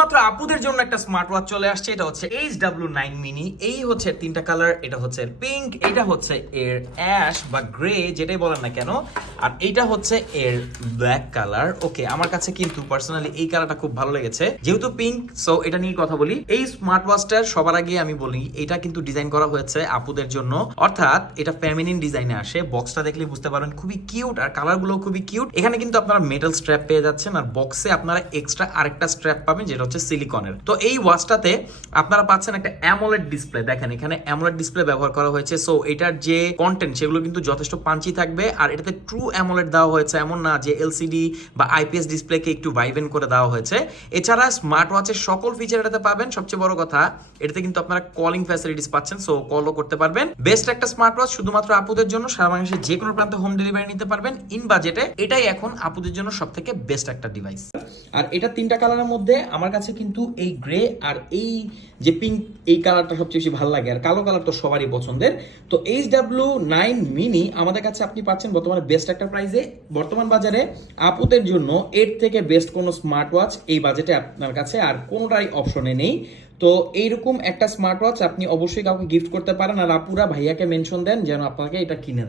শুধুমাত্র আপুদের জন্য একটা স্মার্ট ওয়াচ চলে আসছে, এটা হচ্ছে HW9 মিনি। এই হচ্ছে তিনটা কালার, এটা হচ্ছে পিঙ্ক, এটা হচ্ছে এর অ্যাশ বা গ্রে যেটাই বলেন না কেন, আর এইটা হচ্ছে এর ব্ল্যাক কালার। ওকে, আমার কাছে কিন্তু পার্সোনালি এই কালারটা খুব ভালো লেগেছে, যেহেতু পিঙ্ক, সো এটা নিয়ে কথা বলি। এই স্মার্ট ওয়াচটার সবার আগে আমি বলি এটা কিন্তু ডিজাইন করা হয়েছে আপুদের জন্য, অর্থাৎ এটা ফেমিনিন ডিজাইনে আসে। বক্সটা দেখলে বুঝতে পারবেন খুবই কিউট, আর কালারগুলো খুবই কিউট। এখানে কিন্তু আপনারা মেটাল স্ট্র্যাপ পেয়ে যাচ্ছেন, আর বক্সে আপনারা এক্সট্রা আরেকটা স্ট্র্যাপ পাবেন যেটা হচ্ছে সিলিকনের। তো এই ওয়াচটাতে আপনারা পাচ্ছেন একটা অ্যামোলেড ডিসপ্লে। দেখেন এখানে অ্যামোলেড ডিসপ্লে ব্যবহার করা হয়েছে, সো এটার যে কন্টেন্ট সেগুলো কিন্তু যথেষ্ট পাঞ্চি থাকবে। আর এটাতে ট্রু অ্যামোলেড দেওয়া হয়েছে, এমন না যে এলসিডি বা আইপিএস ডিসপ্লেকে একটু ভাইবেন করে দেওয়া হয়েছে। এছাড়া স্মার্ট ওয়াচের সকল ফিচার এটাতে পাবেন। সবচেয়ে বড় কথা, এটাতে কিন্তু আপনারা কলিং ফ্যাসিলিটিস পাচ্ছেন, সো কলও করতে পারবেন। বেস্ট একটা স্মার্ট ওয়াচ শুধুমাত্র আপুদের জন্য, সারা বাংলাদেশের যে কোনো প্রান্তে হোম ডেলিভারি নিতে পারবেন ইন বাজেটে। এটাই এখন আপুদের জন্য সবথেকে বেস্ট একটা ডিভাইস। আর এটা তিনটা কালারের মধ্যে আমার কাছে কিন্তু এই গ্রে আর এই যে পিঙ্ক, এই কালারটা সবচেয়ে বেশি ভালো লাগে, আর কালো কালার তো সবারই পছন্দের। তো HW9 মিনি আমাদের কাছে আপনি পাচ্ছেন বর্তমানে বেস্ট একটা প্রাইসে। বর্তমান বাজারে আপুদের জন্য এর থেকে বেস্ট কোনো স্মার্ট ওয়াচ এই বাজেটে আপনার কাছে আর কোনোটাই অপশনে নেই। তো এইরকম একটা স্মার্ট ওয়াচ আপনি অবশ্যই কাউকে গিফট করতে পারেন, আর আপুরা ভাইয়াকে মেনশন দেন যেন আপনাকে এটা কিনে দেয়।